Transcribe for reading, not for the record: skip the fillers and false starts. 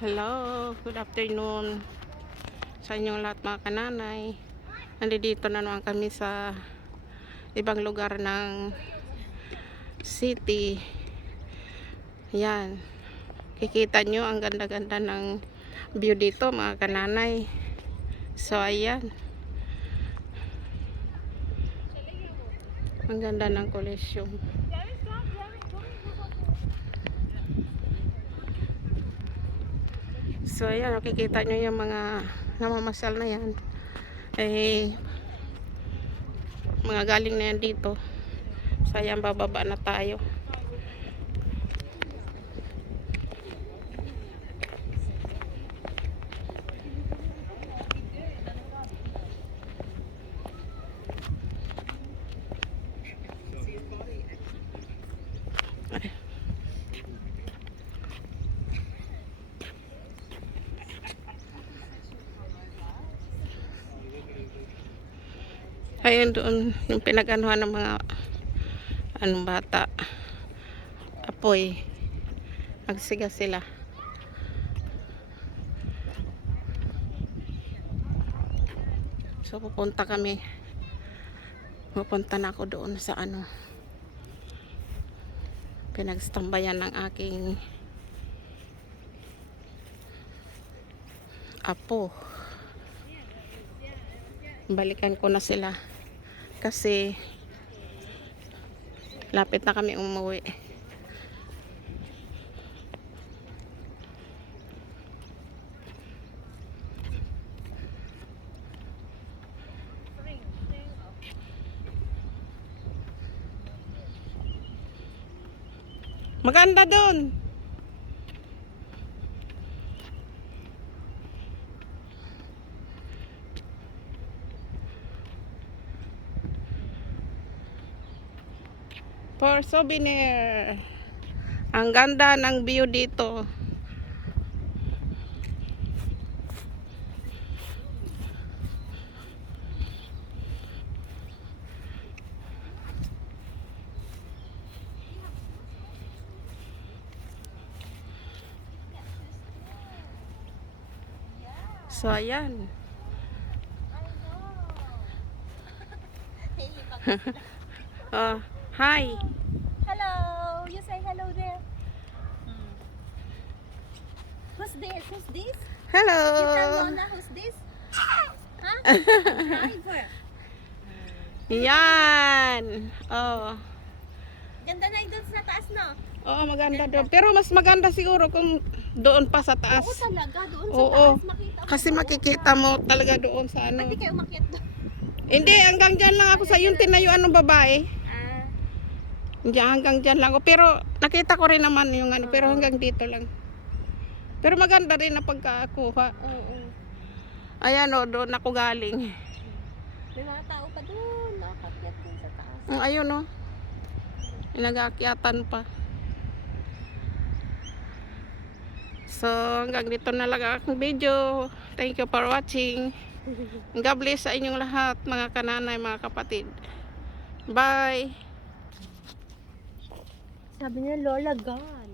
Hello, good afternoon sa inyong lahat mga kananay. Nandito na naman kami sa ibang lugar ng city. Yan, kikita nyo ang ganda-ganda ng view dito mga kananay. So ayan, ang ganda ng Coliseum. So ayan, makikita nyo yung mga namamasyal na yan, eh mga galing na yan dito. So ayan, bababa na tayo. Ayun doon yung pinag-anuhan ng mga anong bata, apoy, magsiga sila. So pupunta na ako doon sa ano, pinagstambayan ng aking apo. Balikan ko na sila kasi lapit na kami umuwi. Maganda doon. For souvenir. Ang ganda ng view dito. So ayan. Oh, hi. Hello. You say hello there. Who's this? Who's this? Hello. You tell Lola who's this? Huh? Driver. Yan. Oh. Ganda na yung doon sa taas, no? Oo, maganda doon. Pero mas maganda siguro kung doon pa sa taas. Oo talaga, doon sa Oo. taas makita mo. Kasi makikita mo talaga doon sa ano. Pati kayo umakyat doon. Hindi, hanggang dyan lang ako sa yung tinayuan ng babae. Ah, Diyan, hanggang dyan lang ako. Pero nakita ko rin naman yung ano. Pero hanggang dito lang. Pero maganda rin na pagkakuha. oo. Ayan o, doon ako galing. May mga tao pa doon, nakakyat doon sa taas. Ayun o. Nag-aakyatan pa. So, hanggang dito na lang ang video. Thank you for watching. God bless sa inyong lahat, mga kananay, mga kapatid. Bye! Sabi niya, Lola, gone.